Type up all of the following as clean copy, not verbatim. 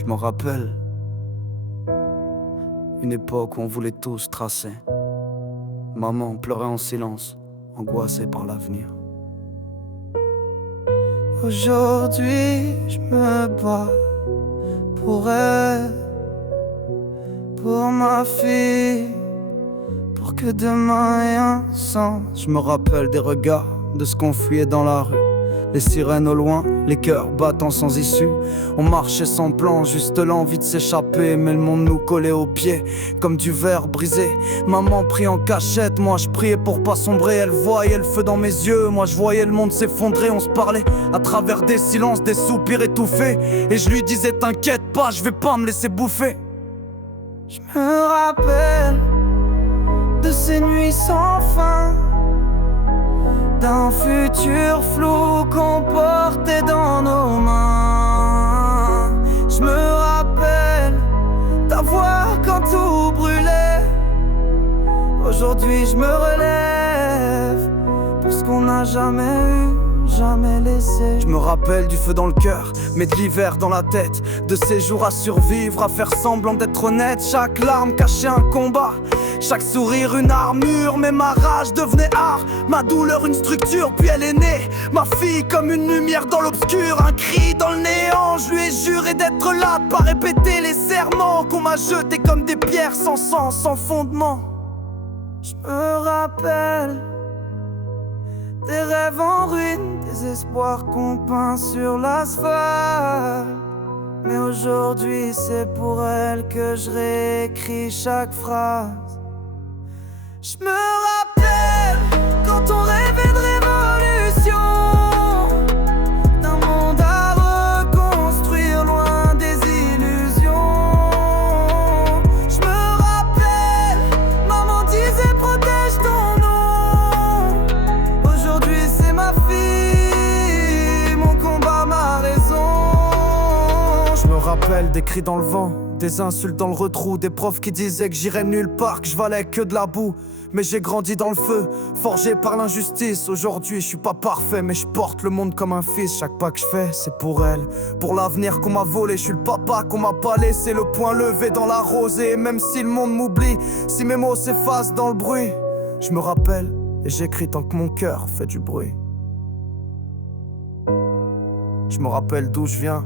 Je m'en rappelle, une époque où on voulait tous tracer. Maman pleurait en silence, angoissée par l'avenir. Aujourd'hui, je me bats pour elle, pour ma fille, pour que demain ait un sens. Je me rappelle des regards, de ce qu'on fuyait dans la rue. Les sirènes au loin, les cœurs battant sans issue. On marchait sans plan, juste l'envie de s'échapper. Mais le monde nous collait aux pieds, comme du verre brisé. Maman prie en cachette, moi je priais pour pas sombrer. Elle voyait le feu dans mes yeux, moi je voyais le monde s'effondrer. On se parlait à travers des silences, des soupirs étouffés. Et je lui disais t'inquiète pas, je vais pas me laisser bouffer. Je me rappelle de ces nuits sans fin, d'un futur flou qu'on portait dans nos mains. Je me rappelle ta voix quand tout brûlait. Aujourd'hui je me relève pour ce qu'on n'a jamais eu, jamais laissé. Je me rappelle du feu dans le cœur, mais de l'hiver dans la tête. De ces jours à survivre, à faire semblant d'être honnête. Chaque larme cachait un combat, chaque sourire une armure. Mais ma rage devenait art, ma douleur une structure. Puis elle est née, ma fille comme une lumière dans l'obscur. Un cri dans le néant, je lui ai juré d'être là, de pas répéter les serments qu'on m'a jetés comme des pierres sans sens, sans fondement. Je me rappelle des rêves en ruine, des espoirs qu'on peint sur l'asphalte. Mais aujourd'hui c'est pour elle que je réécris chaque phrase. Je me rappelle quand on rêvait de révolution, d'un monde à reconstruire loin des illusions. Je me rappelle, maman disait protège ton nom. Aujourd'hui c'est ma fille, mon combat, ma raison. Je me rappelle des cris dans le vent, des insultes dans le retrou, des profs qui disaient que j'irais nulle part, que je valais que de la boue. Mais j'ai grandi dans le feu, forgé par l'injustice. Aujourd'hui je suis pas parfait, mais je porte le monde comme un fils. Chaque pas que je fais c'est pour elle, pour l'avenir qu'on m'a volé. Je suis le papa qu'on m'a pas laissé, le poing levé dans la rosée. Et même si le monde m'oublie, si mes mots s'effacent dans le bruit, je me rappelle et j'écris tant que mon cœur fait du bruit. Je me rappelle d'où je viens,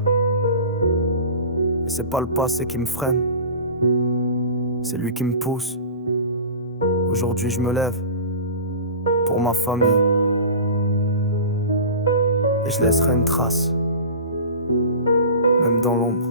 et c'est pas le passé qui me freine, c'est lui qui me pousse. Aujourd'hui je me lève pour ma famille, et je laisserai une trace, même dans l'ombre.